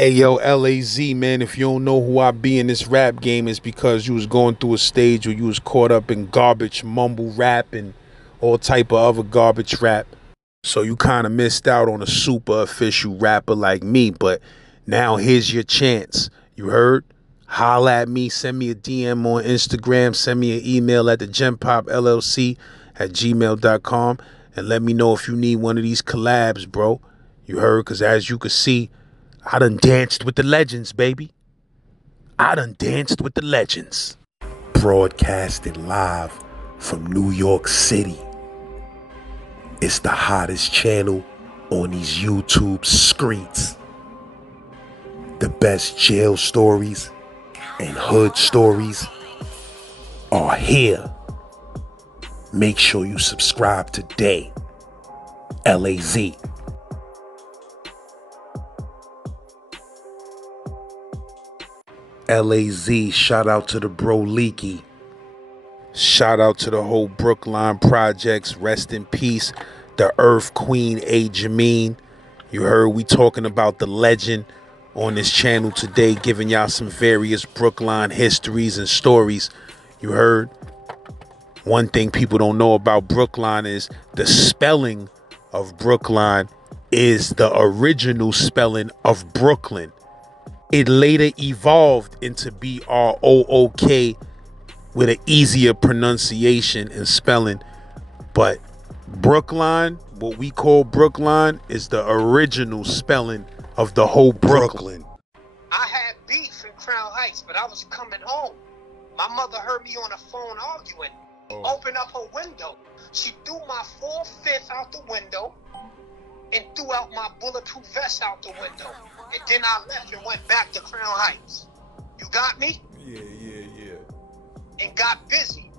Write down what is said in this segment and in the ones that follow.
Hey yo, LAZ, man, if you don't know who I be in this rap game, it's because you was going through a stage where you was caught up in garbage mumble rap and all type of other garbage rap. So you kind of missed out on a super official rapper like me, but now here's your chance. You heard? Holla at me, send me a DM on Instagram, send me an email at the genpopllc@gmail.com and let me know if you need one of these collabs, bro. You heard? Because as you can see, I done danced with the legends, baby. I done danced with the legends. Broadcasting live from New York City. It's the hottest channel on these YouTube streets. The best jail stories and hood stories are here. Make sure you subscribe today. LAZ. LAZ, shout out to the bro Leeky. Shout out to the whole Brookline Projects. Rest in peace, the Earth Queen Agemeen. You heard we talking about the legend on this channel today, giving y'all some various Brookline histories and stories. You heard? One thing people don't know about Brookline is the spelling of Brookline is the original spelling of Brooklyn. It later evolved into BROOK with an easier pronunciation and spelling. But Brookline, what we call Brookline, is the original spelling of the whole Brooklyn. I had beef in Crown Heights, but I was coming home. My mother heard me on the phone arguing. Opened up her window. She threw my 4/5 out the window and threw out my bulletproof vest out the window. And then I left and went back to Crown Heights. You got me? Yeah. And got busy.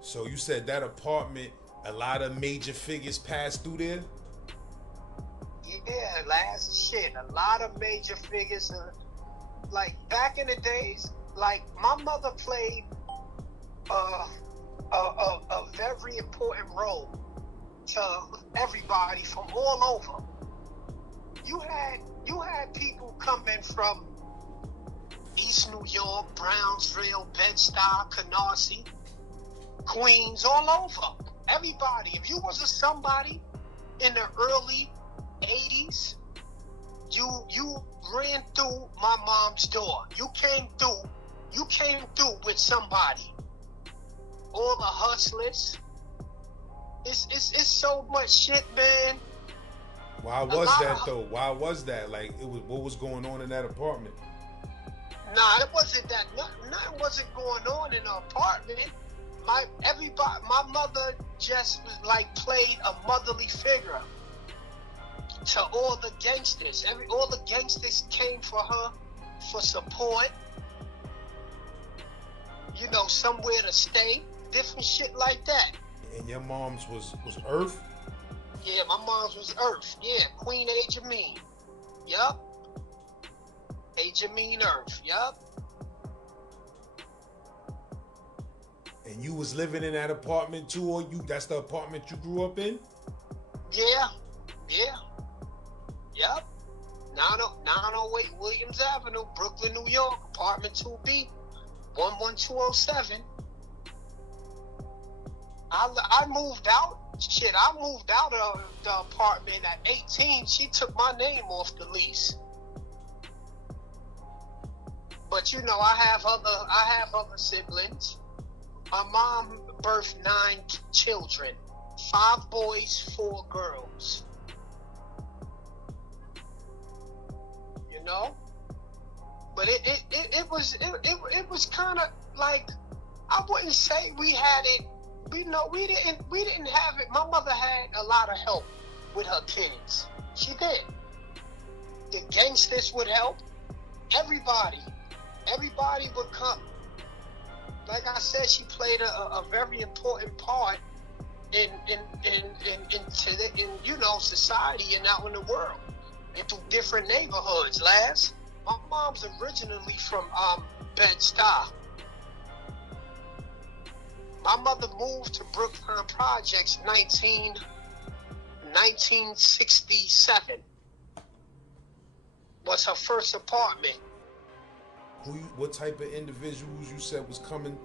So you said that apartment, a lot of major figures passed through there? Yeah, last shit. A lot of major figures. Like back in the days, like my mother played a very important role to everybody from all over. You had people coming from East New York, Brownsville, Bed-Stuy, Canarsie, Queens, all over. Everybody. If you was a somebody in the early 80s, you ran through my mom's door. You came through with somebody. All the hustlers. It's so much shit, man. Why was that though? Why was that? Like, what was going on in that apartment? Nah, it wasn't that. Nothing wasn't going on in the apartment. My mother just like played a motherly figure to all the gangsters. All the gangsters came for her for support. You know, somewhere to stay, different shit like that. And your mom's was Earth? Yeah, my mom's was Earth. Yeah, Queen Agemeen. Yup. Agemeen Earth. Yup. And you was living in that apartment too, or that's the apartment you grew up in? Yeah. Yup. 908 Williams Avenue, Brooklyn, New York, apartment 2B, 11207. I moved out. Shit, I moved out of the apartment at 18. She took my name off the lease. But you know, I have other siblings. My mom birthed 9 children, 5 boys, 4 girls. You know, but it was kind of like, I wouldn't say we had it. We didn't have it. My mother had a lot of help with her kids. She did. The gangsters would help. Everybody would come. Like I said, she played a very important part in you know, society and out in the world and through different neighborhoods. Last, my mom's originally from Bed-Stuy. My mother moved to Brookline Projects 19 1967 was her first apartment. What type of individuals you said was coming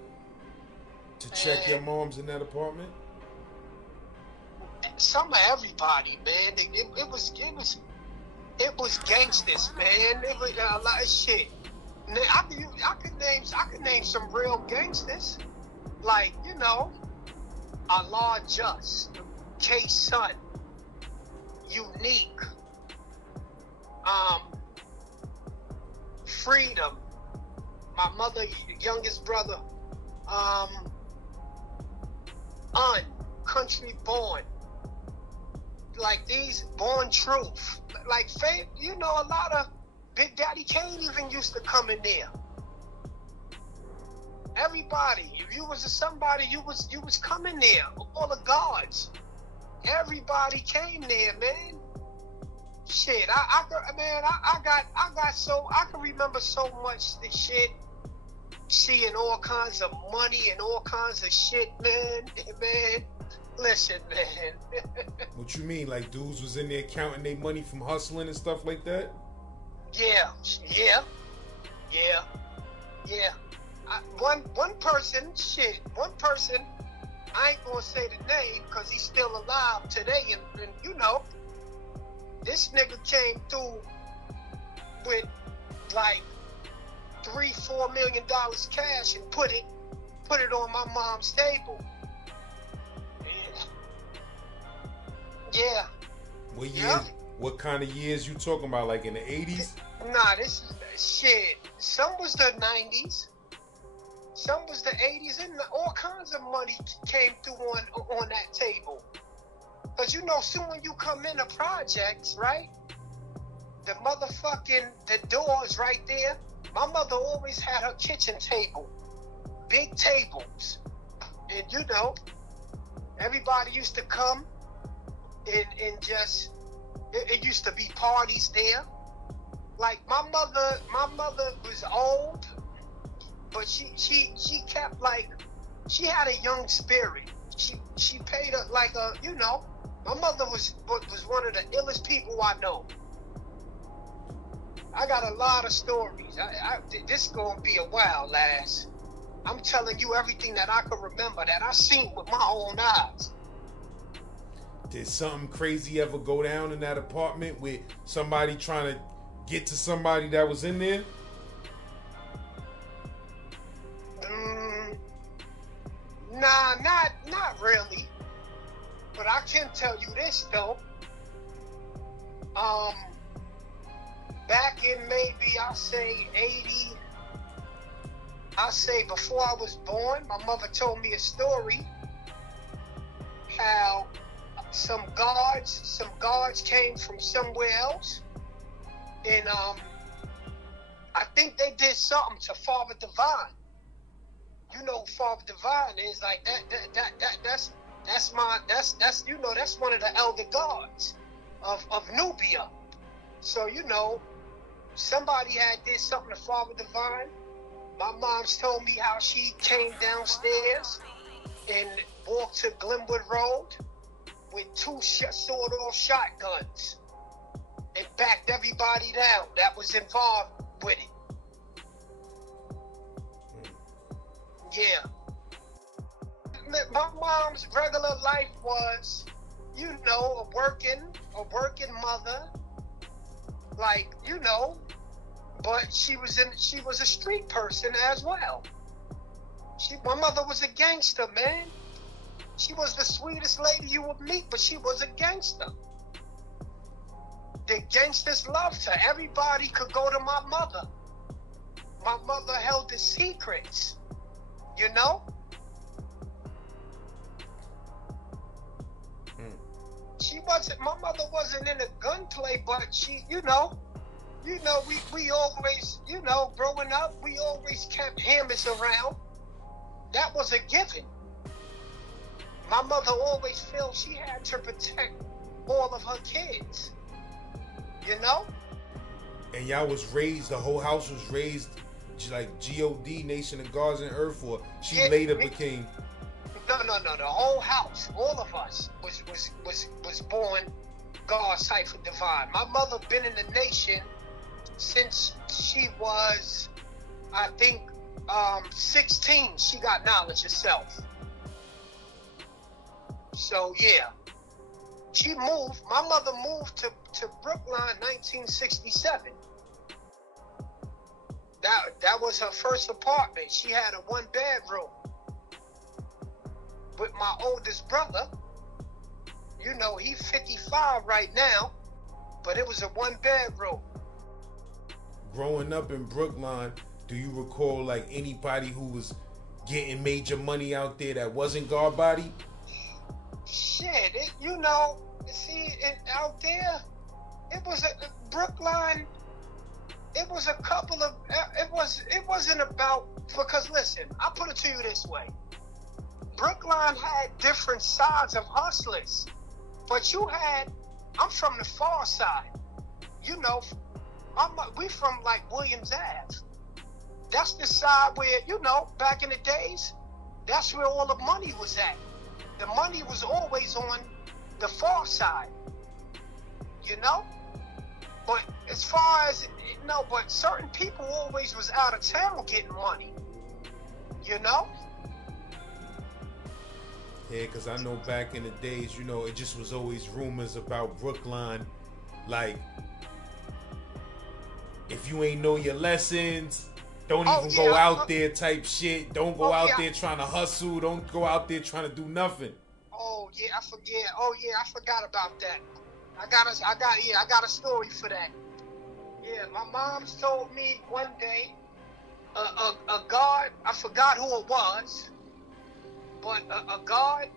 to check your moms in that apartment? Some of everybody, man. It was gangsters, man. It was a lot of shit. I could name some real gangsters, like Allah Just, K Sun, Unique, Freedom, my mother, youngest brother, Country Born, like these Born Truth, like Faith, a lot of Big Daddy Kane even used to come in there. Everybody, if you was somebody, you was coming there. All the guards, everybody came there, man. Shit, I can remember so much the shit, seeing all kinds of money and all kinds of shit, man. Listen, man. What you mean, like dudes was in there counting their money from hustling and stuff like that? Yeah. One person, I ain't gonna say the name because he's still alive today, and this nigga came through with like $3-4 million cash and put it on my mom's table. Yeah. What years? Yeah. What kind of years you talking about? Like in the 80s? Nah, this is shit. Some was the 90s. Some was the 80s, and all kinds of money came through on that table. Because soon when you come in the projects, right? The doors right there. My mother always had her kitchen table. Big tables. And everybody used to come and just, it used to be parties there. Like my mother was old, but she kept she had a young spirit. She paid her my mother was one of the illest people I know. I got a lot of stories. This is gonna be a while, lass. I'm telling you everything that I can remember that I seen with my own eyes. Did something crazy ever go down in that apartment with somebody trying to get to somebody that was in there? Nah, not really. But I can tell you this though. Back in maybe I'll say before I was born, my mother told me a story how some guards came from somewhere else, and I think they did something to Father Divine. Father Divine is like that's one of the elder gods of Nubia. So somebody had did something to Father Divine. My mom's told me how she came downstairs and walked to Glenwood Road with 2 sawed-off shotguns and backed everybody down that was involved with it. Yeah. My mom's regular life was, a working mother, but she was a street person as well. My mother was a gangster, man. She was the sweetest lady you would meet, but she was a gangster. The gangsters loved her. Everybody could go to my mother. My mother held the secrets, My mother wasn't in a gunplay, but she, we always, growing up, we always kept hammers around. That was a given. My mother always felt she had to protect all of her kids. And y'all was raised, the whole house was raised like God, Nation of Gods and Earth, or she later became... No, no. The whole house, all of us, was born God's Cypher Divine. My mother been in the nation since she was, I think, 16. She got knowledge herself. So yeah, she moved. My mother moved to Brookline 1967. That was her first apartment. She had a 1-bedroom with my oldest brother. You know, he's 55 right now, but it was a 1-bedroom. Growing up in Brookline, do you recall like anybody who was getting major money out there that wasn't God body? Shit, you know, see, out there, it was Brookline. It was a couple of. It wasn't about, because listen, I put it to you this way: Brookline had different sides of hustlers, but you had. I'm from the far side, you know. We from like Williams Ave. That's the side where, you know, back in the days, that's where all the money was at. The money was always on the far side, you know? But as far as, but certain people always was out of town getting money, you know? Yeah, because I know back in the days, you know, it just was always rumors about Brookline, like, if you ain't know your lessons, don't even go out there type shit. Don't go out there trying to hustle. Don't go out there trying to do nothing. Oh yeah, I forget. Oh yeah, I forgot about that. I got a story for that. Yeah, my mom's told me one day, a guard, I forgot who it was, but a guard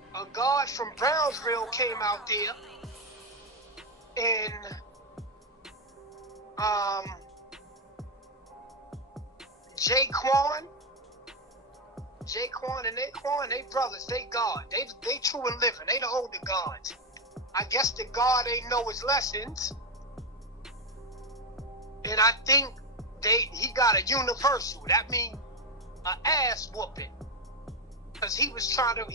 from Brownsville came out there, and Jaquan and Naquan, they brothers, they God. They true and living. They the older gods. I guess the God ain't know his lessons. And I think he got a universal. That means an ass whooping. Because he was trying to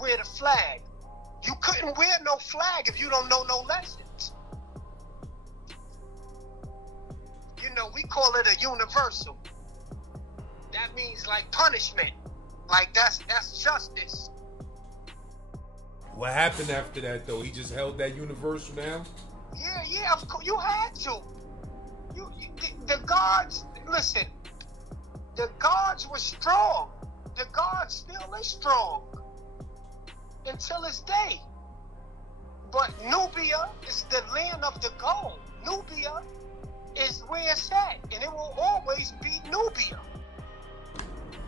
wear the flag. You couldn't wear no flag if you don't know no lessons. You know, we call it a universal. That means like punishment. Like that's justice. What happened after that though? He just held that universal down? Yeah, of course. You had to. The guards, listen, the guards were strong. The guards still is strong until this day. But Nubia is the land of the gold. Nubia is where it's at, and it will always be Nubia.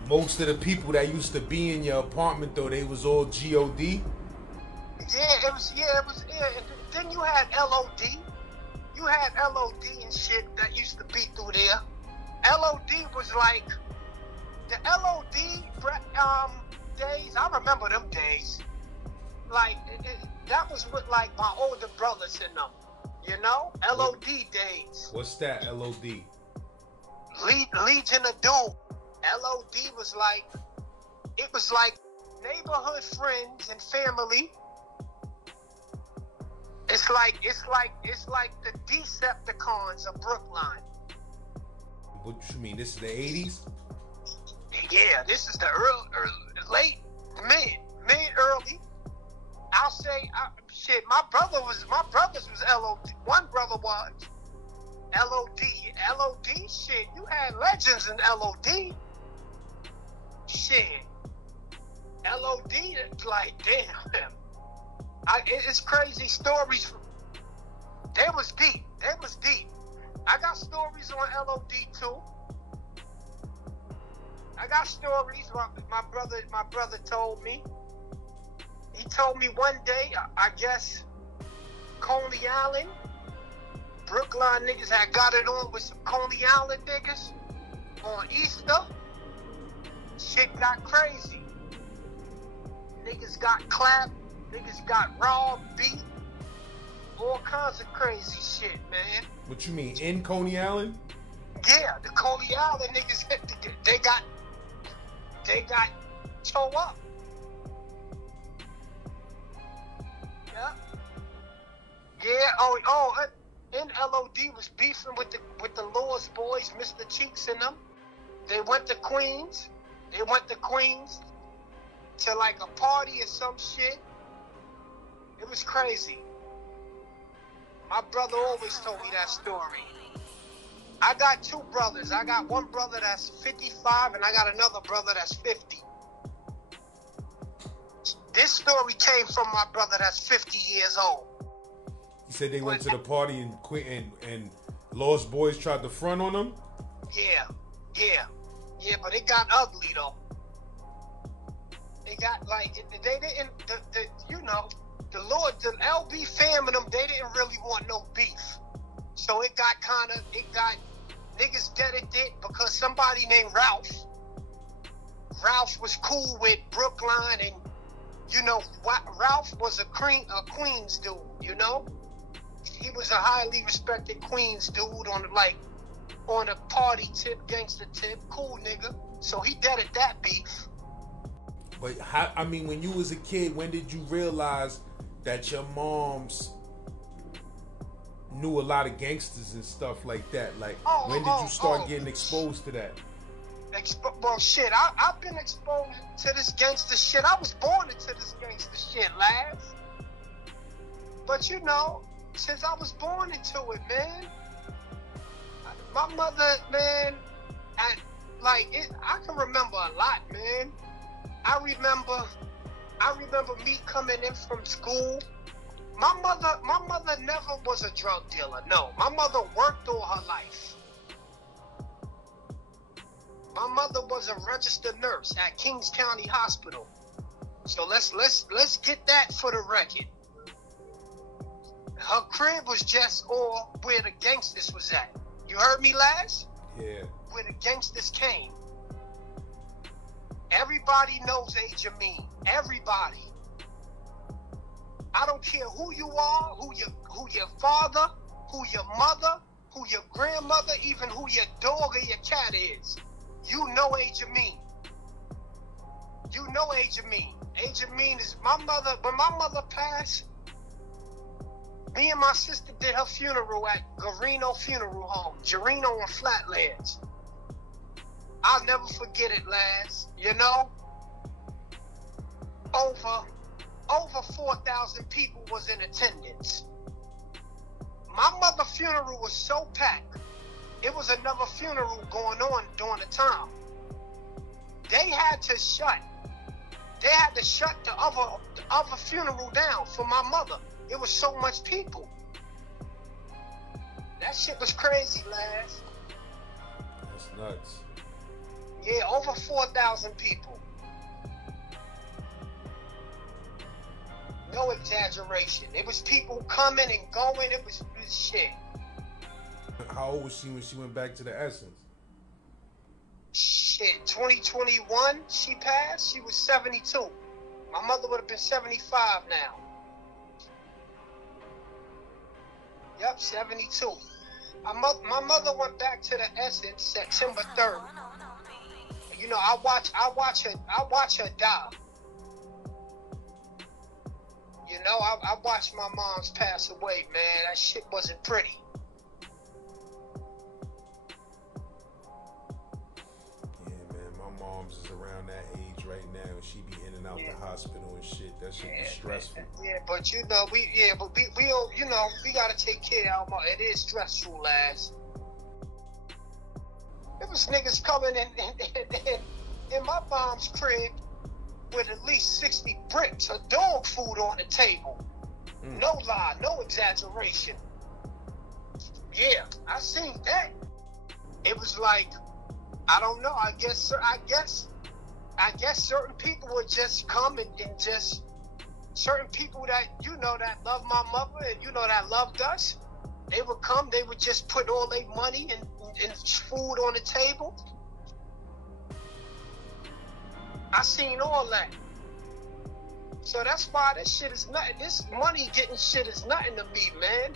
Most of the people that used to be in your apartment though, they was all G.O.D.? Yeah, it was. And then you had L.O.D. You had L.O.D. and shit that used to be through there. L.O.D. was like the L.O.D. days. I remember them days. Like that was with like my older brothers in them. You know, L.O.D. days. What's that L.O.D.? Legion of Doom. L.O.D. was like neighborhood friends and family. It's like the Decepticons of Brookline. What you mean? This is the 80s? Yeah, this is the late mid early. I'll say shit. My brothers was LOD. One brother was LOD. LOD shit. You had legends in LOD. Shit. LOD. Like damn. It's crazy stories. They was deep. I got stories on LOD too. I got stories. My brother told me. He told me one day, I guess, Coney Island, Brookline niggas had got it on with some Coney Island niggas on Easter. Shit got crazy. Niggas got clapped. Niggas got robbed, beat. All kinds of crazy shit, man. What you mean, in Coney Island? Yeah, the Coney Island niggas, they got tore up. Yeah, NLOD was beefing with the Lord's boys, Mr. Cheeks and them. They went to Queens. To like a party or some shit. It was crazy. My brother always told me that story. I got two brothers. I got one brother that's 55 and I got another brother that's 50. This story came from my brother that's 50 years old. You said they went to the party and Lost Boys tried to front on them? Yeah, but it got ugly though. It got like, they didn't, the LB fam and them, they didn't really want no beef. So it got niggas deaded it because somebody named Ralph was cool with Brookline, and Ralph was a Queens dude, he was a highly respected Queens dude on a party tip, gangster tip, cool nigga. So he deaded that beef. But when you was a kid, when did you realize that your moms knew a lot of gangsters and stuff like that? Like, when did you start getting exposed to that? Well, shit, I've been exposed to this gangster shit. I was born into this gangster shit, lads. But since I was born into it, man, my mother, man, I can remember a lot, man. I remember me coming in from school. My mother never was a drug dealer. No, my mother worked all her life. My mother was a registered nurse at Kings County Hospital. So let's get that for the record. Her crib was just all where the gangsters was at. You heard me, lads? Yeah. Where the gangsters came. Everybody knows Agemeen. Everybody. I don't care who you are, who your father, who your mother, who your grandmother, even who your dog or your cat is. You know Agemeen. You know Agemeen. Agemeen is my mother. When my mother passed, me and my sister did her funeral at Garino Funeral Home, Gerino and Flatlands. I'll never forget it, lads. Over 4,000 people was in attendance. My mother's funeral was so packed. It was another funeral going on during the time. They had to shut the other funeral down for my mother. It was so much people. That shit was crazy, lads. That's nuts. Yeah, over 4,000 people. No exaggeration. It was people coming and going. It was shit. How old was she when she went back to the Essence? Shit, 2021 she passed. She was 72. My mother would have been 75 now. Yep, 72. My mother went back to the Essence September 3rd. I watch her die. I watched my mom's pass away, man. That shit wasn't pretty. Yeah, man, my mom's is around that age right now, and she be in and out the hospital and shit. That shit be stressful. Yeah, but we gotta take care of our. It is stressful, lads. There was niggas coming in my mom's crib with at least 60 bricks of dog food on the table. No lie, no exaggeration. Yeah, I seen that. It was like, I don't know. I guess certain people would just come and just certain people that that love my mother and that loved us. They would come. They would just put all their money and food on the table. I seen all that. So that's why this shit is nothing. This money getting shit is nothing to me, man.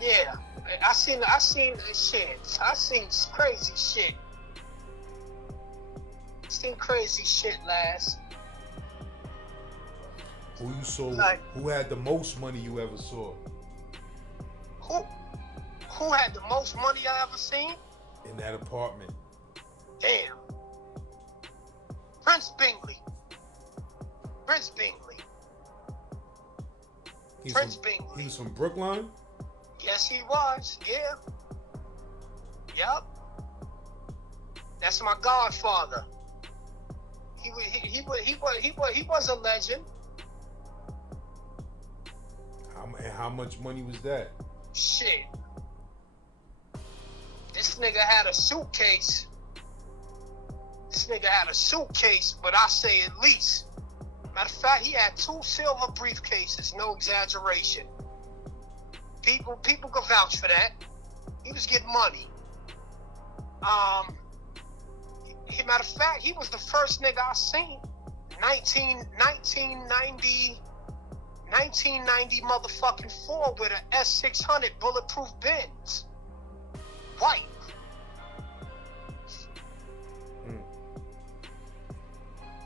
Yeah, I seen shit. I seen crazy shit. Seen crazy shit, lads. Who you saw? Like, Who had the most money you ever saw who who had the most money I ever seen? in that apartment? Damn. Prince Bingley. Prince Bingley. Prince Bingley. He was from Brookline? Yes, he was. Yeah. Yup. That's my godfather. He was a legend. How much money was that? Shit. This nigga had a suitcase. But I say at least. Matter of fact, he had 2 silver briefcases, no exaggeration. People could vouch for that. He was getting money. Matter of fact, he was the first nigga I seen. 1990 motherfucking 4 with a S600 bulletproof Benz. White.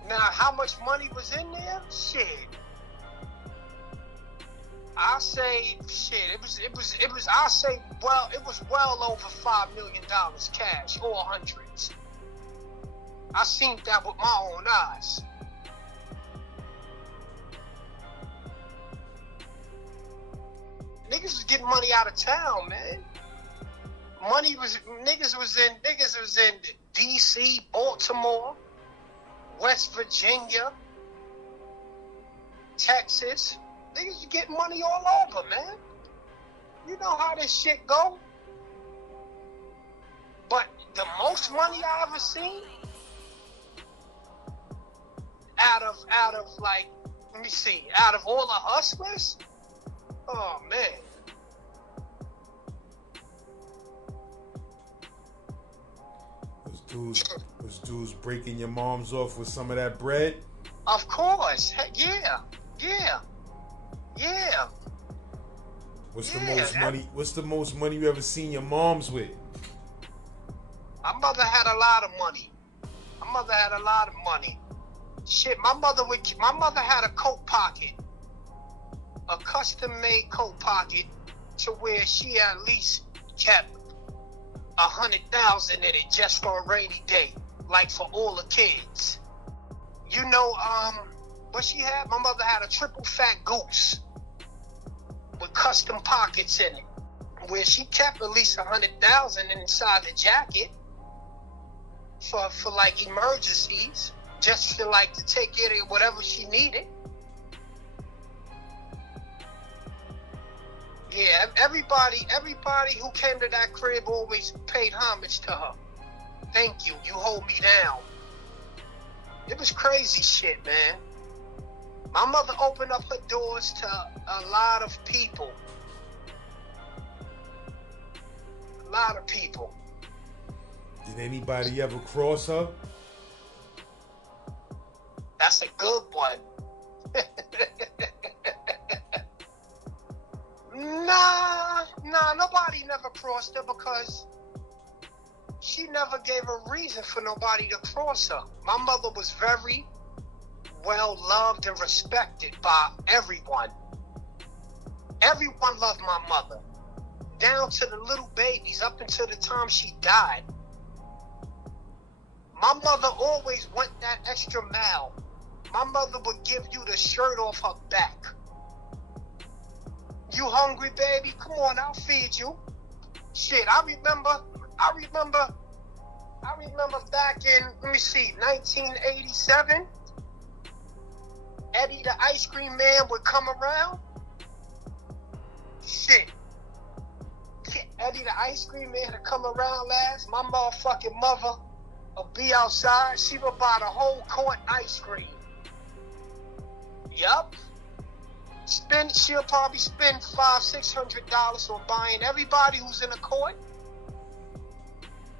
Now, how much money was in there? Shit. I say, shit. It was well over $5 million cash or hundreds. I seen that with my own eyes. Niggas was getting money out of town, man. Niggas was in DC, Baltimore, West Virginia, Texas. Niggas was getting money all over, man. You know how this shit go. But the most money I ever seen out of like, let me see, out of all the hustlers, oh man. Was dudes breaking your moms off with some of that bread? Of course. Heck, yeah. What's the most money you ever seen your moms with? My mother had a lot of money. Shit, my mother had a coat pocket, a custom-made coat pocket, to where she at least kept 100,000 in it just for a rainy day, like for all the kids. You know, what she had? My mother had a triple fat goose with custom pockets in it, where she kept at least 100,000 inside the jacket for like emergencies, just to like to take care of whatever she needed. Yeah, everybody who came to that crib always paid homage to her. Thank you. You hold me down. It was crazy shit, man. My mother opened up her doors to a lot of people. Did anybody ever cross her? That's a good one. Nah, nobody never crossed her because she never gave a reason for nobody to cross her. My mother was very well loved and respected by everyone. Everyone loved my mother, down to the little babies, up until the time she died. My mother always went that extra mile. My mother would give you the shirt off her back. You hungry, baby? Come on, I'll feed you. Shit, I remember back in, let me see, 1987, Eddie the ice cream man would come around. Shit. Eddie the ice cream man would come around last. My motherfucking mother would be outside. She would buy the whole court ice cream. Yup. She'll probably spend $500-$600 on buying everybody who's in the court.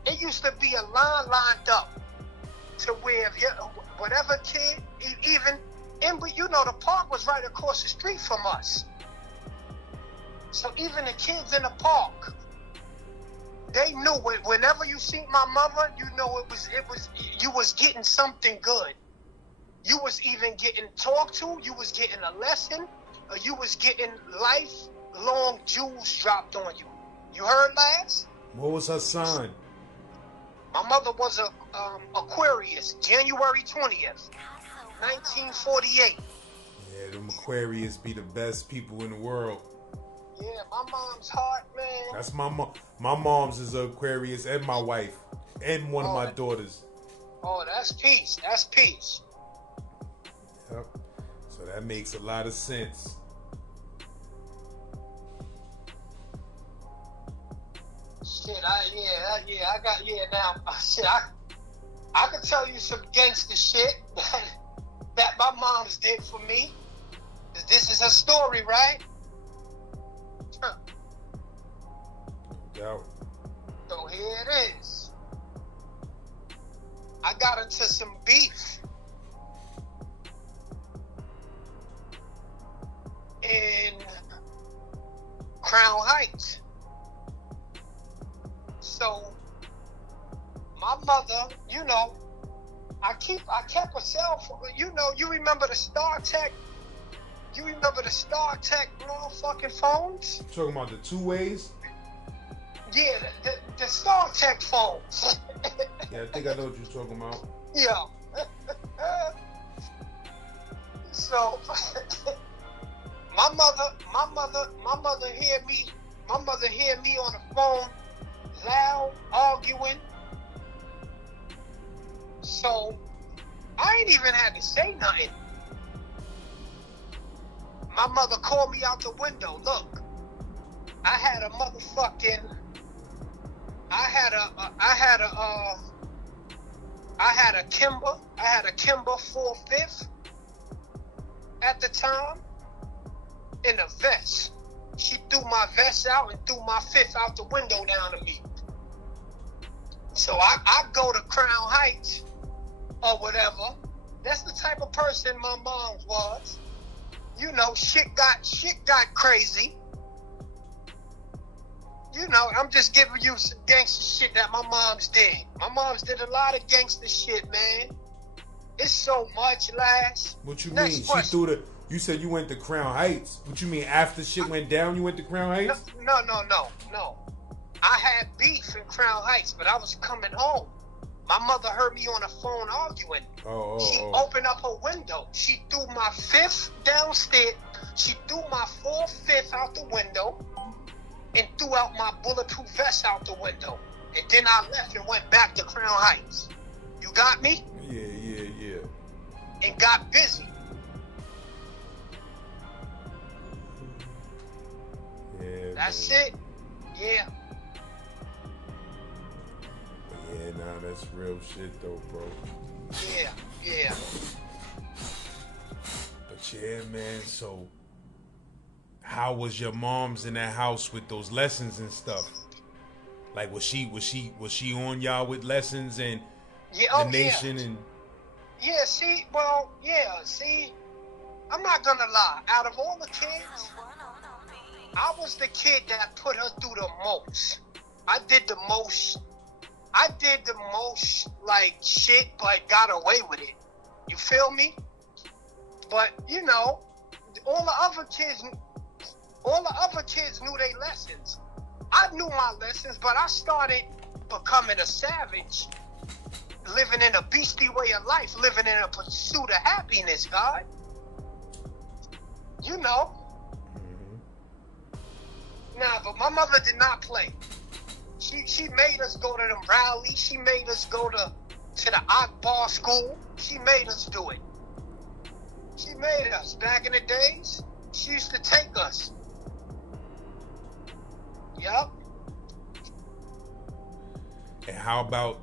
It used to be a line lined up to where whatever kid, even you know, the park was right across the street from us. So even the kids in the park, they knew whenever you see my mother, you know it was you was getting something good. You was even getting talked to, you was getting a lesson, or you was getting lifelong jewels dropped on you. You heard, lads? What was her sign? My mother was a Aquarius, January 20th, 1948. Yeah, them Aquarius be the best people in the world. Yeah, my mom's heart, man. That's my mom. My mom's is an Aquarius, and my wife, and one of my daughters. Oh, that's peace. That's peace. Yep. So that makes a lot of sense. Shit, I could tell you some gangster shit that my mom's did for me. This is her story, right? Huh. No doubt. So here it is. I got into some beef in Crown Heights. So my mother, you know, I kept a cell phone. You know, you remember the StarTech? You remember the StarTech motherfucking phones? You talking about the 2-ways? Yeah, the StarTech phones. Yeah, I think I know what you're talking about. Yeah. So my mother hear me on the phone, loud, arguing. So I ain't even had to say nothing. My mother called me out the window. Look, I had a Kimber 4/5 at the time in a vest. She threw my vest out and threw my fifth out the window down to me. So I go to Crown Heights or whatever. That's the type of person my mom was. You know, shit got crazy. You know, I'm just giving you some gangster shit that my moms did. My moms did a lot of gangster shit, man. It's so much, lads. What you mean? She threw the... You said you went to Crown Heights. What you mean? After shit went down, you went to Crown Heights? No. I had beef in Crown Heights, but I was coming home. My mother heard me on the phone arguing. She opened up her window. She threw my fifth downstairs. She threw my 4/5 out the window and threw out my bulletproof vest out the window. And then I left and went back to Crown Heights. You got me? Yeah. And got busy. Yeah, that's man. it. Yeah. Yeah, nah, that's real shit though, bro. Yeah. But yeah, man, so how was your mom's in that house with those lessons and stuff? Like was she on y'all with lessons and the nation and see, I'm not gonna lie. Out of all the kids, I was the kid that put her through the most. I did the most like shit, but got away with it. You feel me? But you know, all the other kids knew their lessons. I knew my lessons, but I started becoming a savage, living in a beastie way of life, living in a pursuit of happiness, God. You know. Nah, but my mother did not play. She made us go to them rallies. She made us go to the Akbar school. She made us do it. She made us. Back in the days, she used to take us. Yup. And how about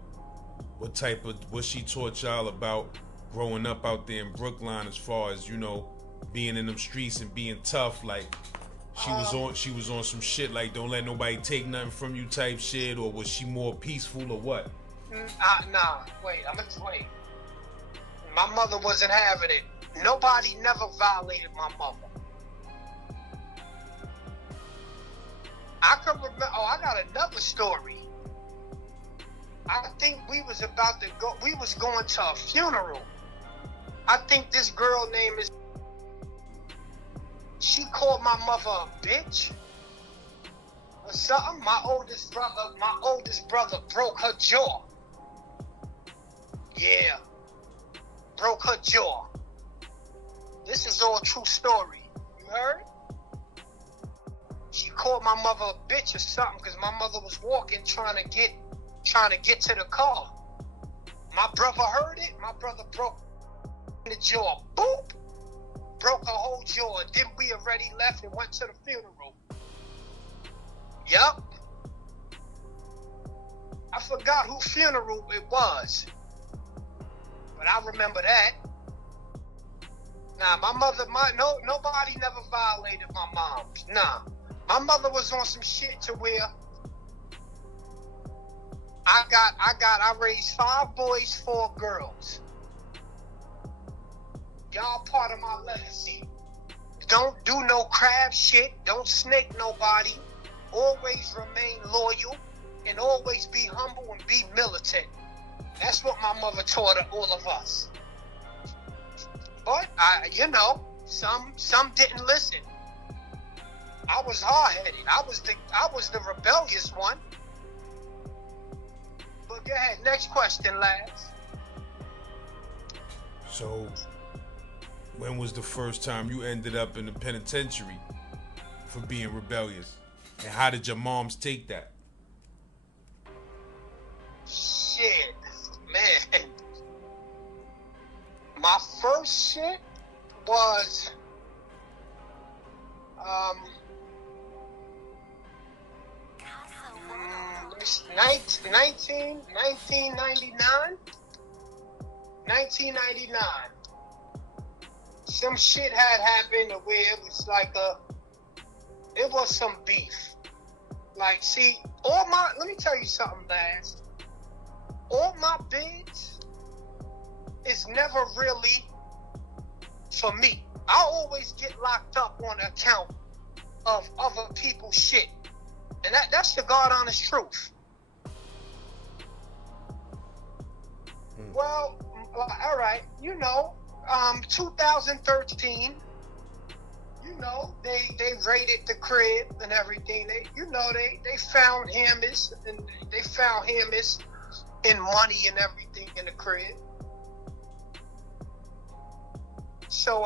what she taught y'all about growing up out there in Brookline, as far as, you know, being in them streets and being tough? Like she was on some shit like don't let nobody take nothing from you type shit, or was she more peaceful or what? Nah, wait. My mother wasn't having it. Nobody never violated my mother. I can remember. Oh, I got another story. I think we was going to a funeral. I think this girl name is. She called my mother a bitch or something. My oldest brother broke her jaw. Yeah, broke her jaw. This is all true story. You heard? She called my mother a bitch or something because my mother was walking trying to get to the car. My brother heard it. My brother broke the jaw. Boop! Broke her whole jaw. Then we already left and went to the funeral. Yup. I forgot whose funeral it was. But I remember that. Nah, my mother, nobody never violated my mom. Nah. My mother was on some shit to where I raised 5 boys, 4 girls. Y'all part of my legacy. Don't do no crab shit. Don't snake nobody. Always remain loyal and always be humble and be militant. That's what my mother taught all of us. But some didn't listen. I was hard-headed. I was the rebellious one. But go ahead, next question, lads. So, when was the first time you ended up in the penitentiary for being rebellious? And how did your moms take that? Shit, man. My first shit was 1999. Some shit had happened where it was like it was some beef. Like, see, let me tell you something, lads. All my bids is never really for me. I always get locked up on account of other people's shit. And that's the God honest truth. Well, all right, 2013, they raided the crib and everything. They found hammers and money and everything in the crib. So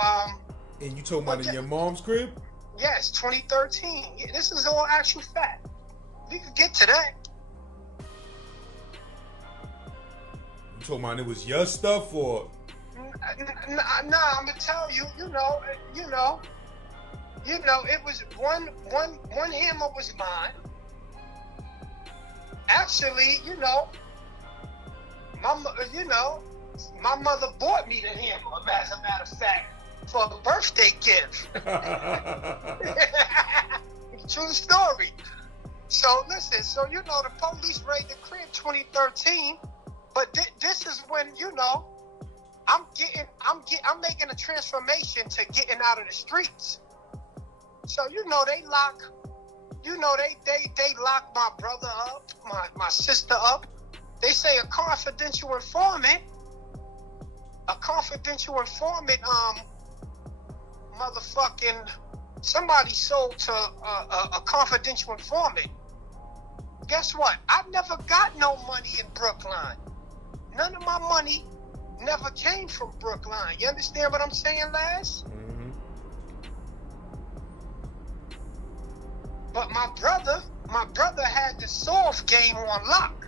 And you talking about in your mom's crib? Yes, 2013. Yeah, this is all actual fact. We could get to that. You talking about it was your stuff or? Nah, I'm gonna tell you. It was one hammer was mine. Actually, my mother bought me the hammer. As a matter of fact, for a birthday gift. True story. So listen, the police raided the crib 2013, but this is when I'm making a transformation to getting out of the streets. So they lock my brother up, my sister up. They say a confidential informant, motherfucking somebody sold to a confidential informant. Guess what? I never got no money in Brookline. None of my money never came from Brookline. You understand what I'm saying, lads? Mm-hmm. But my brother had the soft game on lock.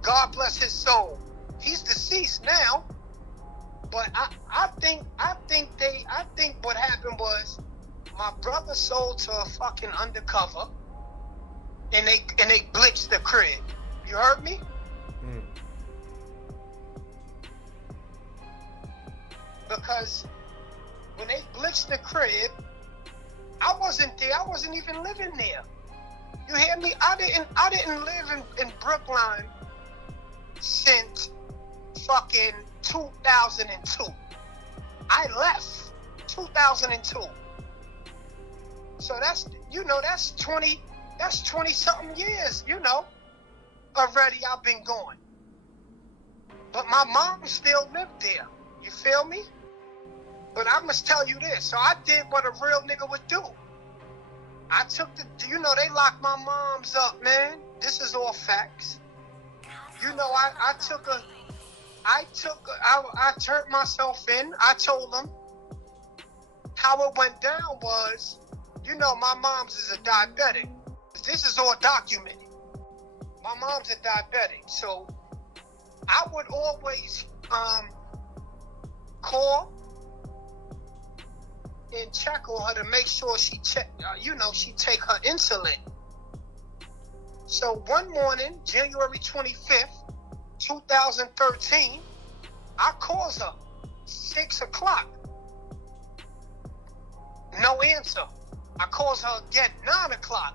God bless his soul. He's deceased now. But I think what happened was my brother sold to a fucking undercover, and they blitzed the crib. You heard me? Mm. Because when they blitzed the crib, I wasn't there. I wasn't even living there. You hear me? I didn't live in Brookline since fucking 2002. I left 2002. So that's 20 something years, already I've been gone. But my mom still lived there. You feel me? But I must tell you this. So I did what a real nigga would do. I took they locked my moms up, man. This is all facts. I turned myself in. I told them how it went down was, my mom's is a diabetic. This is all documented. My mom's a diabetic. So I would always call and check on her to make sure she take her insulin. So one morning, January 25th, 2013, I calls her 6 o'clock. No answer. I calls her again 9 o'clock.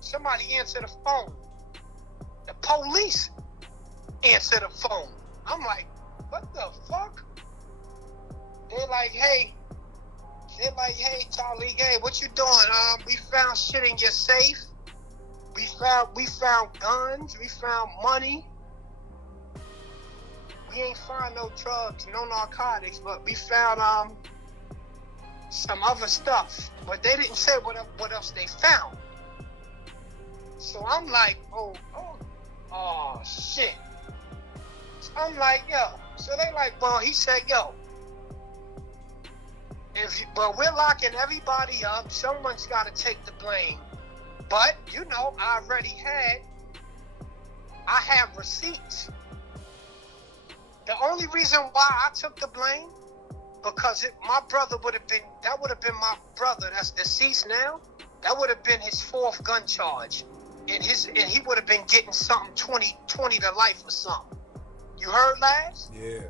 Somebody answer the phone. The police answer the phone. I'm like, what the fuck? They're like, hey, Charlie, hey, what you doing? We found shit in your safe. We found guns. We found money. We ain't find no drugs, no narcotics, but we found some other stuff. But they didn't say what else they found. So I'm like, oh shit. So I'm like, yo. So they like, well, he said, yo. But we're locking everybody up. Someone's got to take the blame. But, I have receipts. The only reason why I took the blame, because my brother would have been my brother that's deceased now. That would have been his 4th gun charge. And he would have been getting something 20 to life or something. You heard, Laz? Yeah.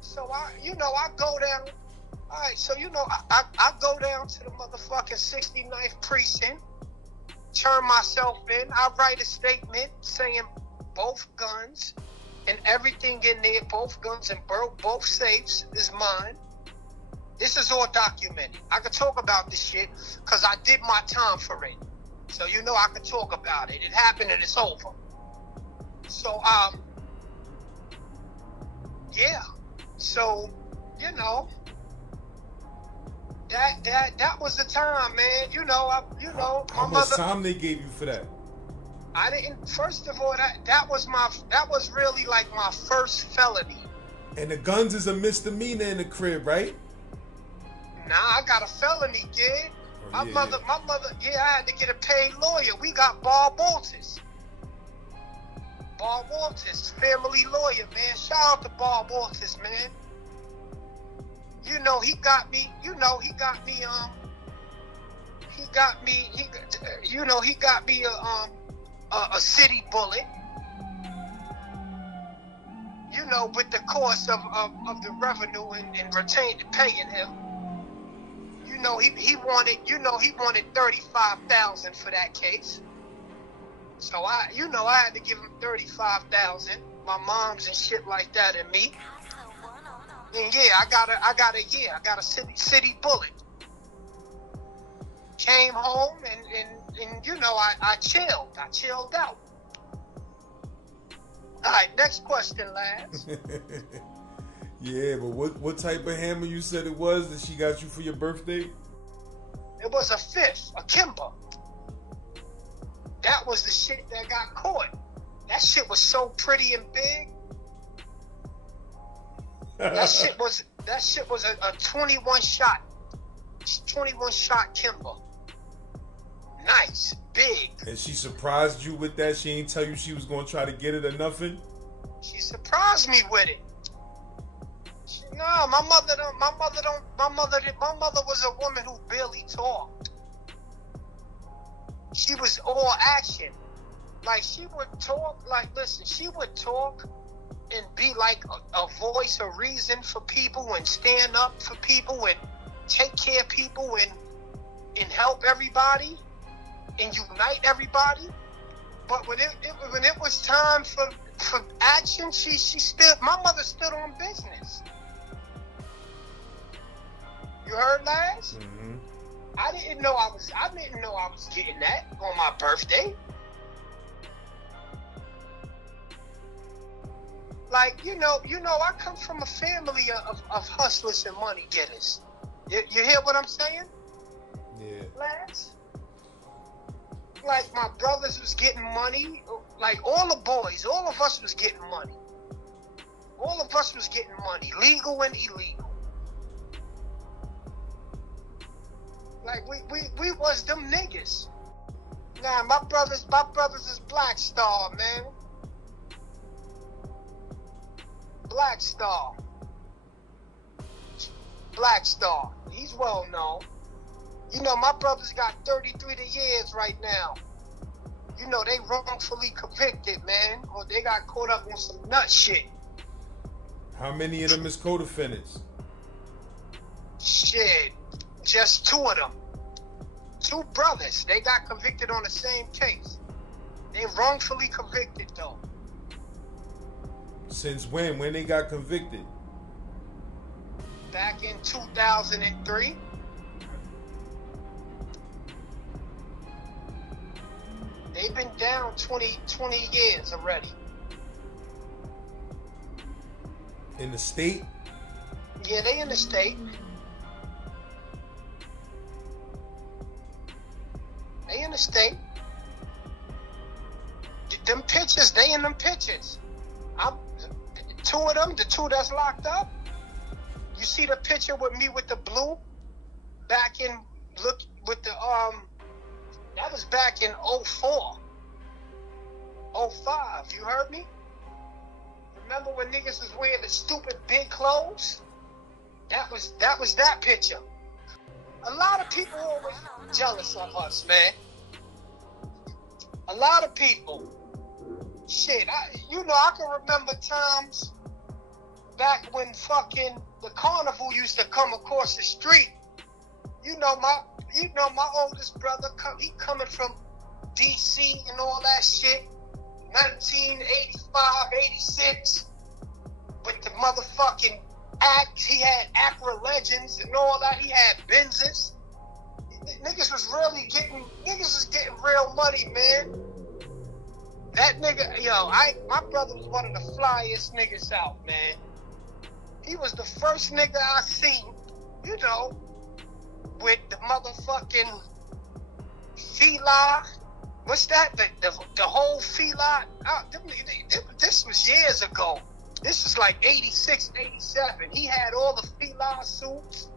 So I go down. All right, so I go down to the motherfucking 69th precinct, turn myself in. I write a statement saying both guns and everything in there, both guns and both safes is mine. This is all documented. I could talk about this shit because I did my time for it. So I could talk about it. It happened and it's over. So yeah. So that was the time, man. How much time they gave you for that? I didn't. First of all, that was really like my first felony. And the guns is a misdemeanor in the crib, right? Nah, I got a felony, kid. My mother, I had to get a paid lawyer. We got Bob Walters. Bob Walters, family lawyer, man. Shout out to Bob Walters, man. He got me a city bullet. With the cost of the revenue and paying him. He wanted $35,000 for that case. So I had to give him $35,000. My mom's and shit like that and me. And I got a city bullet. Came home and I chilled. I chilled out. All right, next question, lads. Yeah, but what type of hammer you said it was that she got you for your birthday? It was a 5th, a Kimber. That was the shit that got caught. That shit was so pretty and big. That shit was a 21 shot Kimber. Nice, big. And she surprised you with that? She ain't tell you she was gonna try to get it or nothing? She surprised me with it. No, my mother was a woman who barely talked. She was all action. Like, she would talk, she would talk and be like a voice of reason for people and stand up for people and take care of people and help everybody and unite everybody. But when it was time for action, my mother stood on business. You heard, Laz? Mm-hmm. I didn't know I was getting that on my birthday. Like, I come from a family of hustlers and money getters. You hear what I'm saying? Yeah. Lads? Like, my brothers was getting money. Like, all the boys, all of us was getting money. All of us was getting money, legal and illegal. Like, we was them niggas. Nah, my brothers is Black Star, man. Black Star. Black Star. He's well known. My brothers got 33 years right now. They wrongfully convicted, man. Or they got caught up on some nut shit. How many of them is co-defendants? Shit. Just 2 of them. 2 brothers. They got convicted on the same case. They wrongfully convicted, though. Since when? When they got convicted? Back in 2003. They've been down 20 years already. In the state? Yeah, they in the state. They in the state. Them pictures, they in them pictures. 2 of them, the 2 that's locked up. You see the picture with me with the blue? Back in, look, with the, that was back in 04. 05, you heard me? Remember when niggas was wearing the stupid big clothes? That was that picture. A lot of people always jealous of us, man. A lot of people. Shit, I can remember times back when fucking the carnival used to come across the street. My oldest brother, he coming from DC and all that shit. 1985, 86. With the motherfucking act, he had Acura Legends and all that. He had Benzes. Niggas was getting real money, man. That nigga, my brother was one of the flyest niggas out, man. He was the first nigga I seen, with the motherfucking Fila. What's that? The whole Fila. This was years ago. This was like 86, 87. He had all the Fila suits.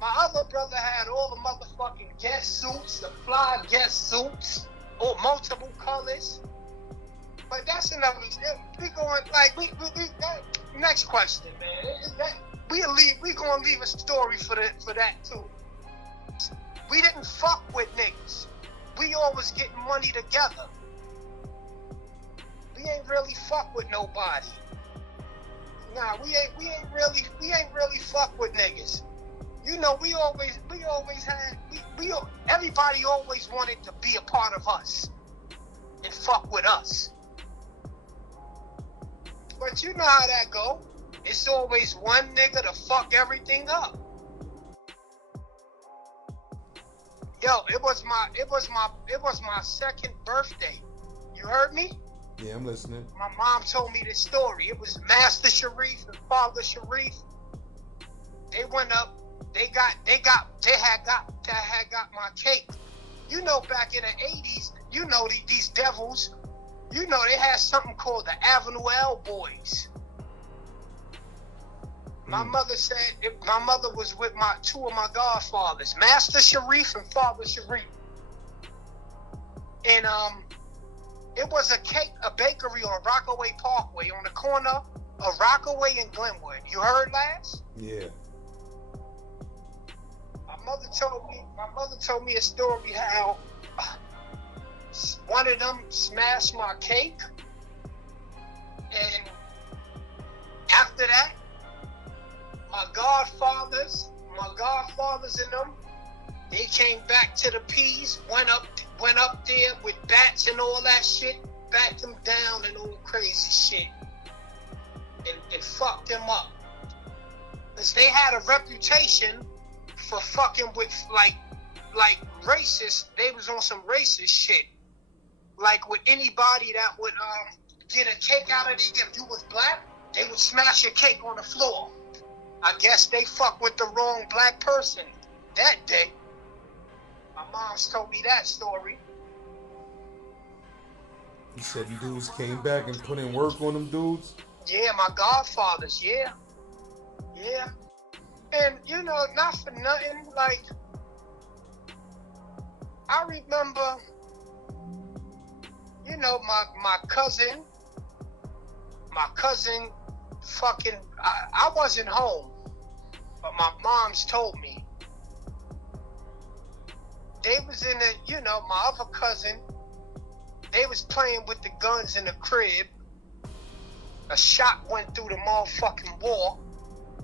My other brother had all the motherfucking Guess suits, the fly Guess suits, or multiple colors. But that's enough. We going like we next question, man. We gonna leave a story for that too. We didn't fuck with niggas. We always getting money together. We ain't really fuck with nobody. Nah, we ain't really fuck with niggas. We always had everybody always wanted to be a part of us and fuck with us. But you know how that go. It's always one nigga to fuck everything up. Yo, it was my second birthday. You heard me? Yeah, I'm listening. My mom told me this story. It was Master Sharif and Father Sharif. They went up. They had got my cake. Back in the 80s, these devils, they had something called the Avenue L Boys. My mother said, my mother was with 2 of my godfathers, Master Sharif and Father Sharif. And it was a bakery on Rockaway Parkway on the corner of Rockaway and Glenwood. You heard, lads? Yeah. My mother told me a story how one of them smashed my cake, and after that, my godfathers and them, they came back to the P's, went up there with bats and all that shit, backed them down and all crazy shit, and fucked them up. Because they had a reputation for fucking with like racist. They was on some racist shit. Like with anybody that would get a cake out of you if you was black, they would smash your cake on the floor. I guess they fuck with the wrong black person that day. My mom's told me that story. You said them dudes came back and put in work on them dudes? Yeah, my godfathers, yeah. Yeah. And, you know, not for nothing, like, I remember, you know, my cousin fucking, I wasn't home, but my mom's told me. They was in the, you know, my other cousin, they was playing with the guns in the crib. A shot went through the motherfucking wall.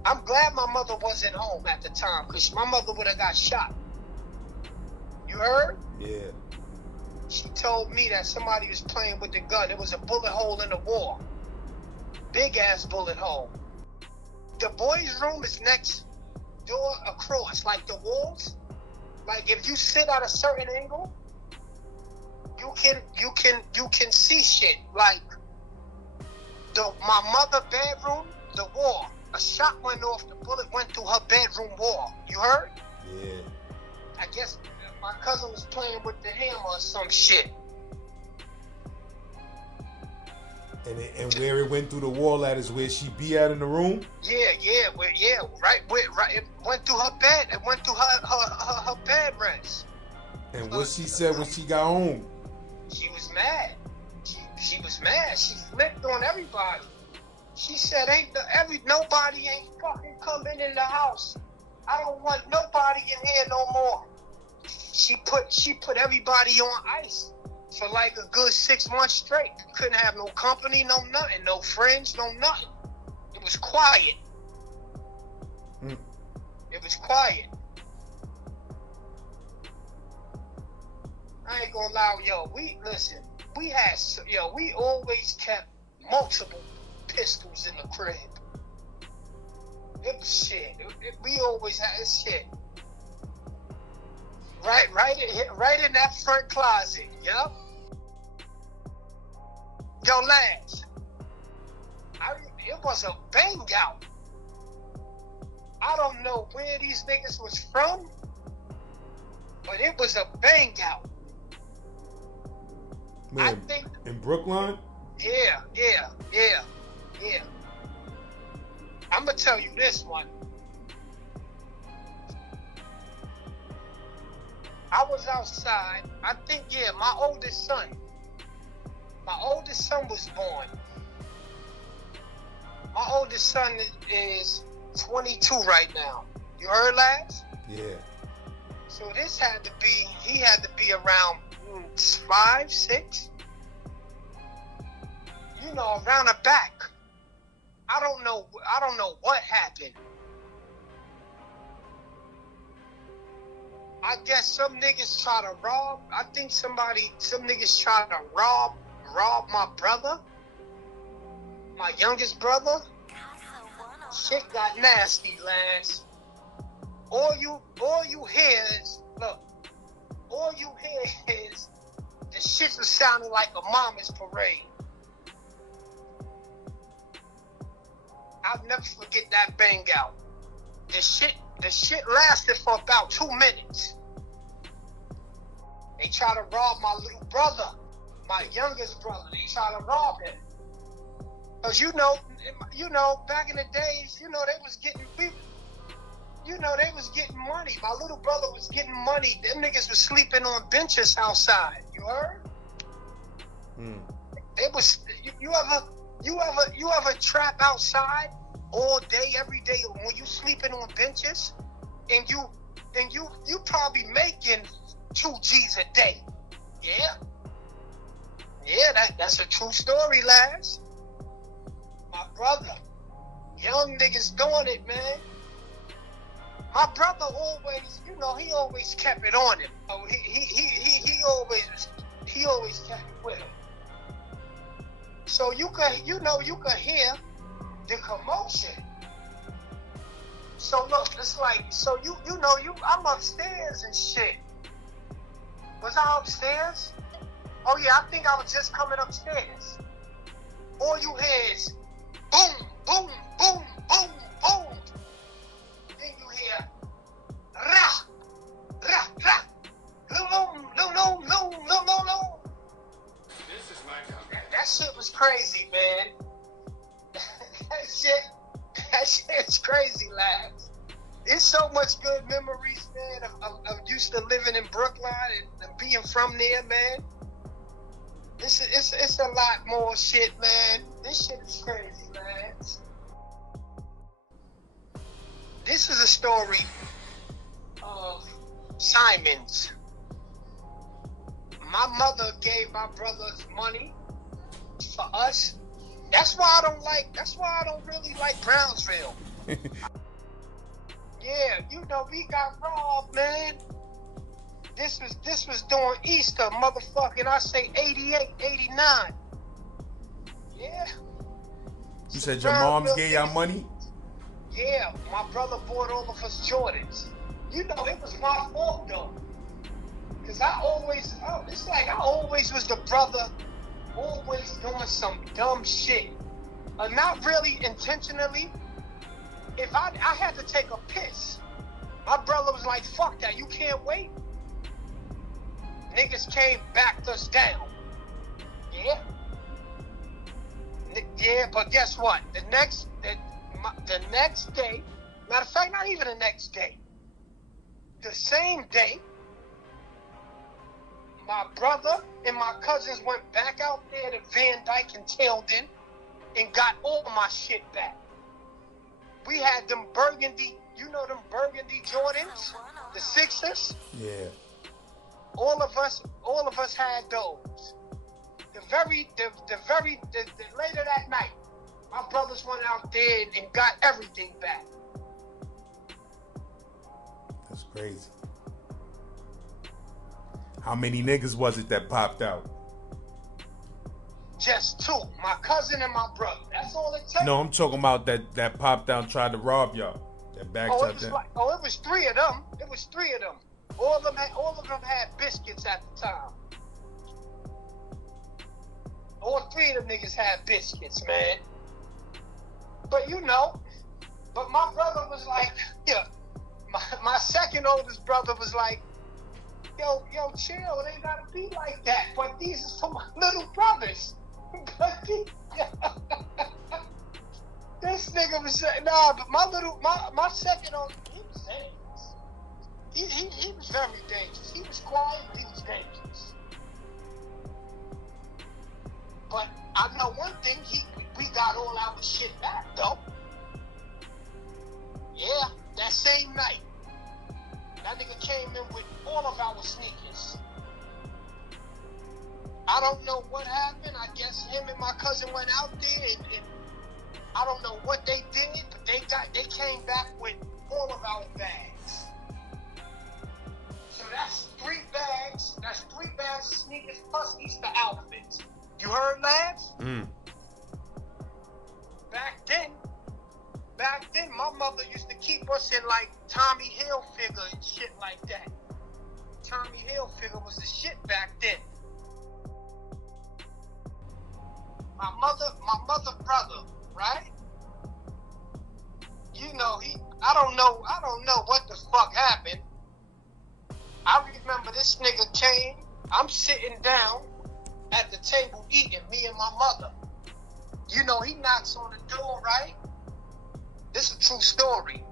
I'm glad my mother wasn't home at the time, because my mother would have got shot. You heard? Yeah. She told me that somebody was playing with the gun. It was a bullet hole in the wall. Big ass bullet hole. The boys' room is next door across, like the walls. Like if you sit at a certain angle, you can see shit. Like my mother bedroom, the wall. A shot went off, the bullet went through her bedroom wall. You heard? Yeah. I guess my cousin was playing with the hammer or some shit. And where it went through the wall at is where she be at in the room? Yeah, right. It went through her bed. It went through her bed rest. And what she said when she got home? She was mad. She was mad. She flipped on everybody. She said, nobody ain't fucking coming in the house. I don't want nobody in here no more. She put everybody on ice for like a good 6 months straight. Couldn't have no company, no nothing, no friends, no nothing. It was quiet. It was quiet. I ain't gonna lie, we always kept multiple pistols in the crib. It was shit. We always had this shit. Right in that front closet, yup. Yo, lads, it was a bang out. I don't know where these niggas was from, but it was a bang out. Man, I think in Brookline? Yeah. I'm gonna tell you this one. I was outside. I think, my oldest son was born. My oldest son is 22 right now. You heard, lads? Yeah. So he had to be around 5, 6. You know, around the back. I don't know what happened. I guess some niggas try to rob. I think some niggas try to rob my brother, my youngest brother. Shit got nasty, lads. All you hear is the shit was sounding like a mama's parade. I'll never forget that bang out. The shit lasted for about 2 minutes. They tried to rob my little brother, my youngest brother. They tried to rob him. Cause you know, back in the days, they was getting money. My little brother was getting money. Them niggas was sleeping on benches outside. You heard? It was. You ever trap outside all day, every day when you sleeping on benches, and you probably making 2 G's a day. Yeah, that's a true story, lads. My brother, young niggas doing it, man. My brother always, he always kept it on him. Oh, he always kept it with him. So you could hear the commotion. So look, it's like, I'm upstairs and shit. Was I upstairs? Oh yeah, I think I was just coming upstairs. all you hear is boom, boom, boom, boom, boom. Then you hear rah, rah, rah, no, no, no, no, no, no, no. This is my time. That shit was crazy, man. That shit's crazy, lads. It's so much good memories, man. I'm used to living in Brookline and being from there, man. It's a lot more shit, man. This shit is crazy, man. This is a story of Simon's. My mother gave my brothers money for us. That's why I don't really like Brownsville. Yeah, you know, we got robbed, man. This was during Easter, motherfucking, I say 88, 89. Yeah. You said your moms gave y'all money? Yeah, my brother bought all of us Jordans. You know, it was my fault, though. Because I always was the brother always doing some dumb shit. Not really intentionally. If I had to take a piss, my brother was like, fuck that, you can't wait. Niggas came, backed us down. Yeah. Yeah, but guess what? The next day, matter of fact, not even the next day, the same day, my brother and my cousins went back out there to Van Dyke and Tilden and got all my shit back. We had them burgundy, you know them burgundy Jordans, the Sixers. Yeah. All of us had those. The later that night, my brothers went out there and got everything back. That's crazy. How many niggas was it that popped out? Just two, my cousin and my brother. That's all it takes. No, I'm talking about that popped out, tried to rob y'all. That backed up. It was three of them. It was three of them. All of them had biscuits at the time. All three of them niggas had biscuits, man. But you know, my brother was like, yeah, my second oldest brother was like, yo, chill, it ain't gotta be like that. But these are for my little brothers. This nigga was saying, nah, but my second oldest, he was dangerous. He was very dangerous. He was quiet, but he was dangerous. But I know one thing, we got all our shit back, though. Yeah, that same night, that nigga came in with all of our sneakers. I don't know what happened. I guess him and my cousin went out there and I don't know what they did, but they came back with all of our bags. So that's three bags. That's 3 bags of sneakers plus Easter outfits. You heard, lads? Back then, my mother used to keep us in like Tommy Hilfiger and shit like that. Tommy Hilfiger was the shit back then. My mother brother, right? You know, I don't know what the fuck happened. I remember this nigga came, I'm sitting down at the table eating, me and my mother. You know, he knocks on the door, right? This is a true story.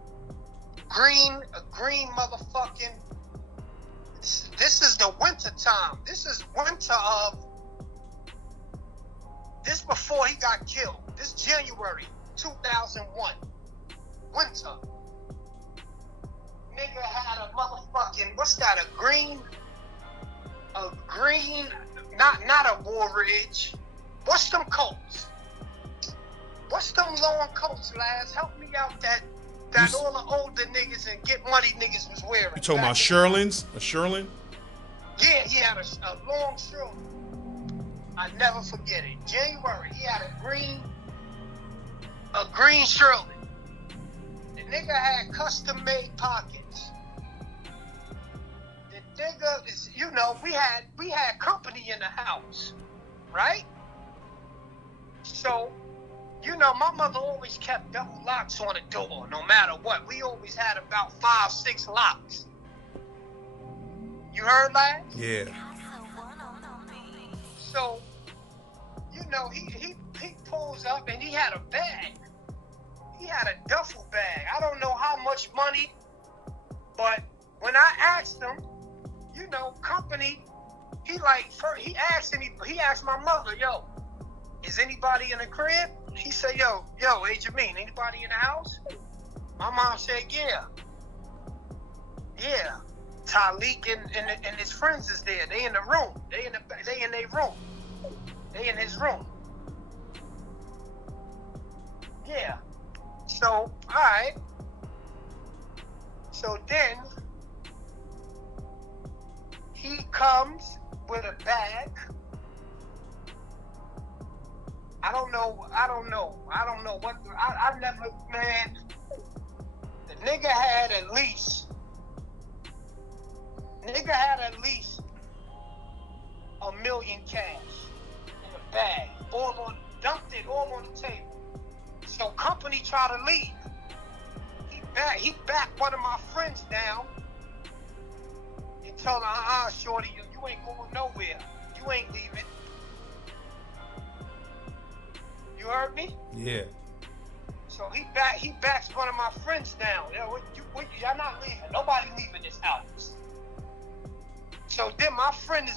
A green motherfucking, this is the winter time. This is winter of, this before he got killed. This January 2001. Winter. Nigga had a motherfucking, what's that, a green, not a War Ridge. What's them coats? What's them long coats, lads? Help me out that all the older niggas and get money niggas was wearing. You talking about Sherlins? A Sherlin? Yeah, he had a long Sherlin. I never forget it. January, he had a green Sherlin. The nigga had custom made pockets. The nigga is, you know, we had company in the house, right? So, you know, my mother always kept double locks on the door, no matter what. We always had about 5, 6 locks. You heard that? Yeah. So, you know, he pulls up and he had a bag. He had a duffel bag. I don't know how much money, but when I asked him, you know, company, he asked my mother, yo, is anybody in the crib? He said, yo, Agemeen, anybody in the house? My mom said, yeah. Talik and his friends is there. They in the room. They in their room. They in his room. Yeah. So, all right. So then he comes with a bag. I don't know what. I never, man. The nigga had at least $1 million cash in a bag. Dumped it all on the table. So company tried to leave. He backed one of my friends down and told her, shorty, you ain't going nowhere. You ain't leaving. You heard me? Yeah. So he backs one of my friends down. Y'all not leaving. Nobody leaving this house. So then my friend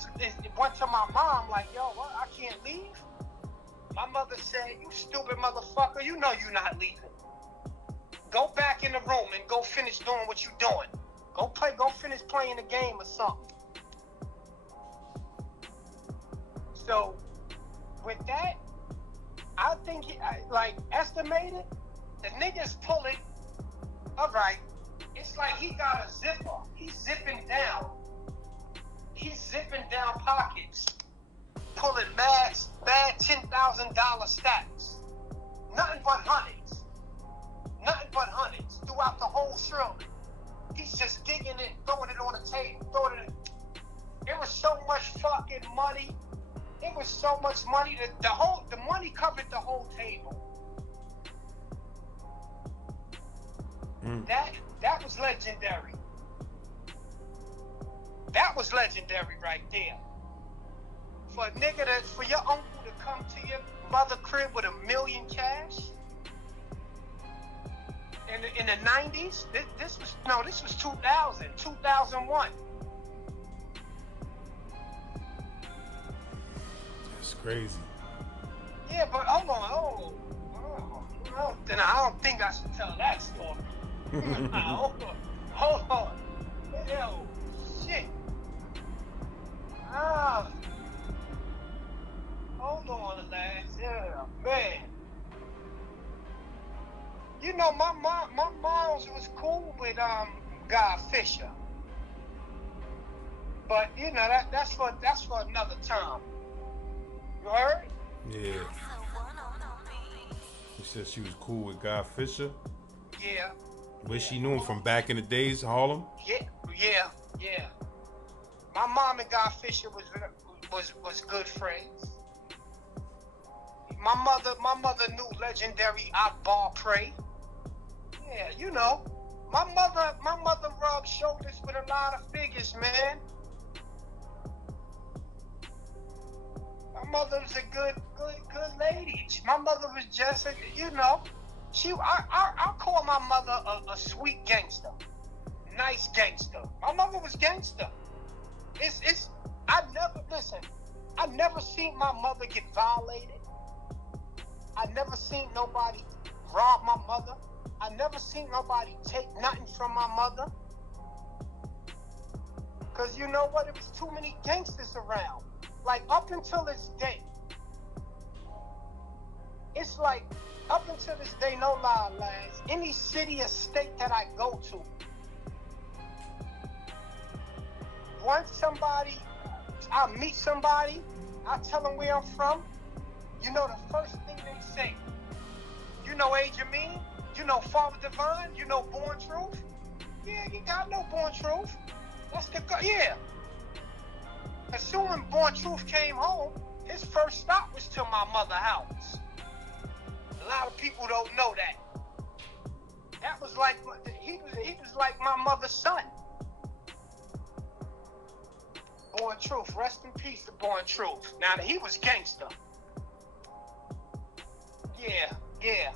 went to my mom like, yo, what? I can't leave. My mother said, you stupid motherfucker. You know you're not leaving. Go back in the room and go finish doing what you're doing. Go finish playing the game or something. So with that, I think estimated, the niggas pulling, all right, it's like he got a zipper. He's zipping down pockets, pulling mad $10,000 stacks. Nothing but hundreds throughout the whole shroom. He's just digging it, throwing it on the table, It was so much fucking money. It was so much money that the money covered the whole table. That was legendary. That was legendary right there. For your uncle to come to your mother crib with $1 million cash in the 90s. This was 2001. That's crazy. Yeah, but hold on. Then I don't think I should tell that story. Hold on. Yo, shit. Hold on, lads. Yeah, man. You know, my moms was cool with Guy Fisher. But you know that's for another time. You heard? Yeah. You said she was cool with Guy Fisher? Yeah. But she knew him from back in the days, Harlem? Yeah. My mom and Guy Fisher was good friends. My mother knew legendary Akbar Prey. Yeah, you know. My mother rubbed shoulders with a lot of figures, man. My mother was a good lady. My mother was just you know, I call my mother a sweet gangster. Nice gangster. My mother was gangster. I never seen my mother get violated. I never seen nobody rob my mother. I never seen nobody take nothing from my mother. Cause you know what? It was too many gangsters around. Like up until this day. It's like up until this day, no lie, lads. Any city or state that I go to, once I meet somebody, I tell them where I'm from, you know the first thing they say, you know Agemeen, you know Father Divine, you know Born Truth? Yeah, I know Born Truth. That's yeah. As soon as Born Truth came home, his first stop was to my mother's house. A lot of people don't know that. That was like he was like my mother's son. Born Truth, rest in peace to Born Truth. Now he was gangster. Yeah.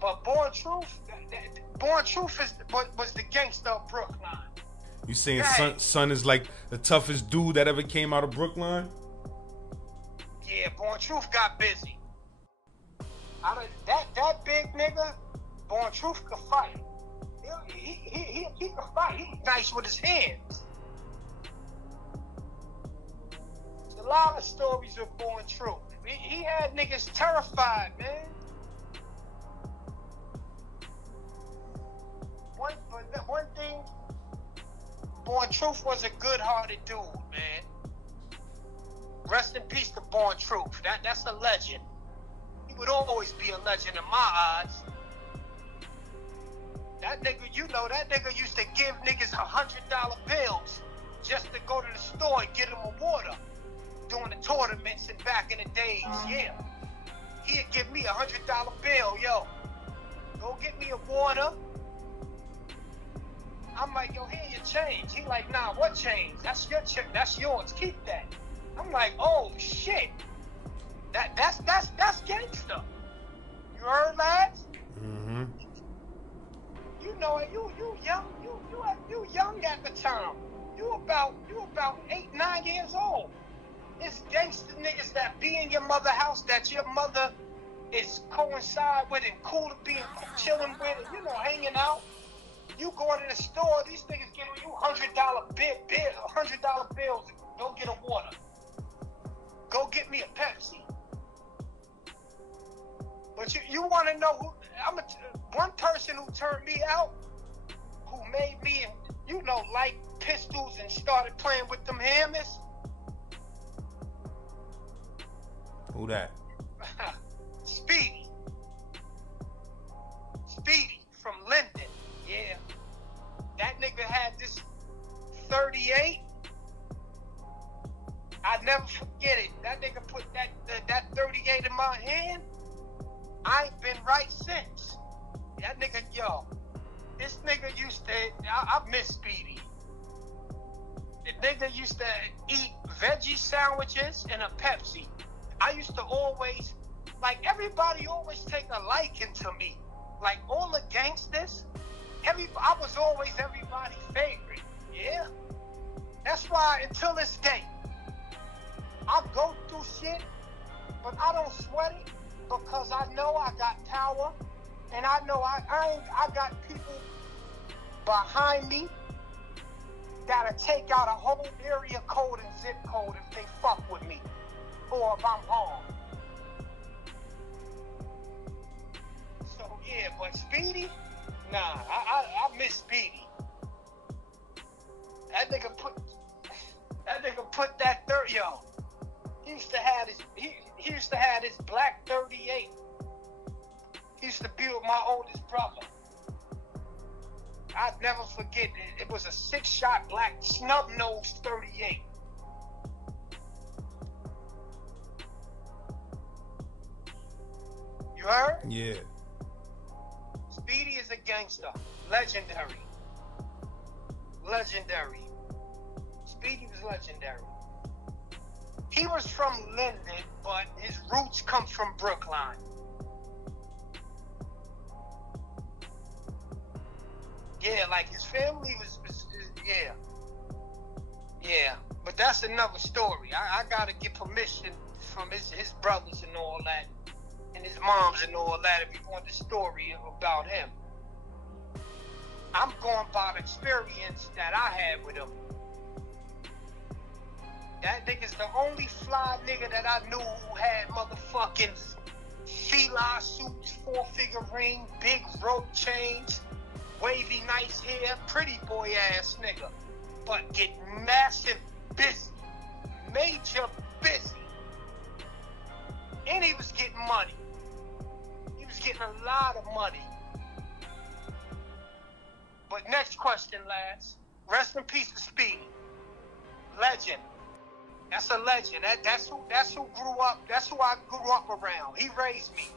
But Born Truth was the gangster of Brookline. You saying Right. son is like the toughest dude that ever came out of Brookline? Yeah, Born Truth got busy. That big nigga, Born Truth could fight. He could fight. He was nice with his hands. There's a lot of stories of Born Truth. He had niggas terrified, man. One thing, Born Truth was a good-hearted dude, man. Rest in peace to Born Truth. That's a legend. He would always be a legend in my eyes. That nigga used to give niggas $100 bills just to go to the store and get them a water during the tournaments and back in the days. Yeah, he'd give me $100 bill, yo. Go get me a water. I'm like, yo, here your change. He like, nah, what change? That's your check. That's yours. Keep that. I'm like, oh shit. That's gangster. You heard, lads? Mm-hmm. You know it. You young at the time. You about 8, 9 years old. It's gangster niggas that be in your mother's house that your mother is coincide with and cool to be chilling with, and, hanging out. You go to the store, these niggas giving you $100 bills. Go get a water. Go get me a Pepsi. But you want to know who? One person who turned me out, who made me, like pistols and started playing with them hammers. Who that? Speedy from Linden. Yeah. That nigga had this 38. I never forget it. That nigga put that 38 in my hand. I ain't been right since. That nigga, this nigga used to, I miss Speedy. The nigga used to eat veggie sandwiches and a Pepsi. I used to always, everybody always take a liking to me. Like, all the gangsters, I was always everybody's favorite. Yeah? That's why, until this day, I go through shit, but I don't sweat it because I know I got power, and I know I got people behind me that'll take out a whole area code and zip code if they fuck with me or if I'm harmed. So yeah, but Speedy, nah, I miss Speedy. That nigga put that 30, yo. He used to have his black 38. He used to be with my oldest brother. I'd never forget it. It was a 6-shot black snub-nosed 38. You heard? Yeah. Speedy is a gangster. Legendary. Speedy was legendary. He was from Linden, but his roots come from Brookline. Yeah, like his family was yeah. Yeah, but that's another story. I gotta get permission from his brothers and all that, and his moms and all that if you want the story about him. I'm going by the experience that I had with him. That nigga's the only fly nigga that I knew who had motherfucking fila suits, 4-figure ring, big rope chains, wavy nice hair, pretty boy ass nigga. But get massive busy, major busy. And he was getting money. He was getting a lot of money. But next question, lads. Rest in peace to Speedy. Legend. That's a legend. That's who grew up. That's who I grew up around. He raised me.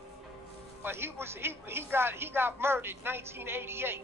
but he got murdered 1988.